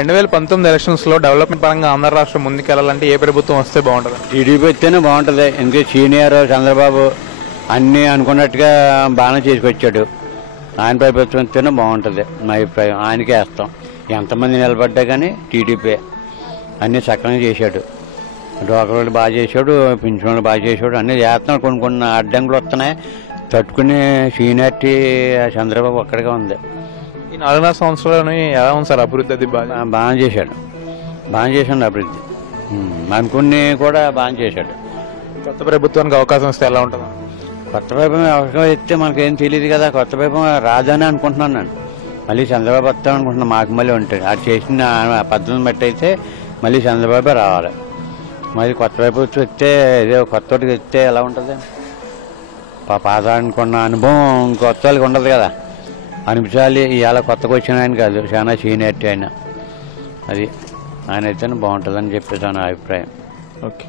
2019 ఎలక్షన్స్లో డెవలప్మెంట్ పరంగా ఆంధ్ర రాష్ట్రం ముందుకెళ్లాలంటే ఏ ప్రభుత్వం వస్తే బాగుంటుంది? టీడీపీ వస్తేనే బాగుంటుంది. ఎందుకంటే సీనియర్ చంద్రబాబు అన్నీ అనుకున్నట్టుగా బాగానే చేసుకొచ్చాడు. ఆయన ప్రభుత్వం వస్తేనే బాగుంటుంది మా అభిప్రాయం. ఆయనకే వేస్తాం. ఎంతమంది నిలబడ్డా కానీ టీడీపీ అన్నీ సక్రమంగా చేశాడు. డోకరోళ్ళు బాగా చేశాడు, పింఛన్లు బాగా చేశాడు, అన్నీ చేస్తున్నాడు. కొన్ని అడ్డంకులు వస్తున్నాయి, తట్టుకునే సీనియారిటీ చంద్రబాబు ఒక్కడిగా ఉంది. ఈ 4.5 సంవత్సరాలు ఎలా ఉంది సార్ అభివృద్ధి? అది బాగా చేశాడు అభివృద్ధి. అనుకుని కూడా బాగా చేశాడు. కొత్త ప్రభుత్వానికి అవకాశం ఇస్తే ఎలా ఉంటుంది? కొత్త ప్రభుత్వం అవకాశం ఇస్తే మనకేం తెలియదు కదా. కొత్త ప్రభుత్వం రాదని అనుకుంటున్నాను నేను. మళ్ళీ చంద్రబాబు వస్తాను అనుకుంటున్నాను. మాకు మళ్ళీ ఉంటుంది అది చేసిన పద్ధతిని బట్టి అయితే మళ్ళీ చంద్రబాబే రావాలి. మరి కొత్త ప్రభుత్వం వస్తే ఏదో కొత్తటికి వస్తే ఎలా ఉంటుంది? పాత అనుకున్న అనుభవం కొత్త వాళ్ళకి ఉండదు కదా. అనిపించాలి. ఇవాళ కొత్తగా వచ్చిన ఆయన కాదు, చాలా సీనియారిటీ ఆయన. అది ఆయన అయితేనే బాగుంటుందని చెప్పేసి నా అభిప్రాయం. ఓకే.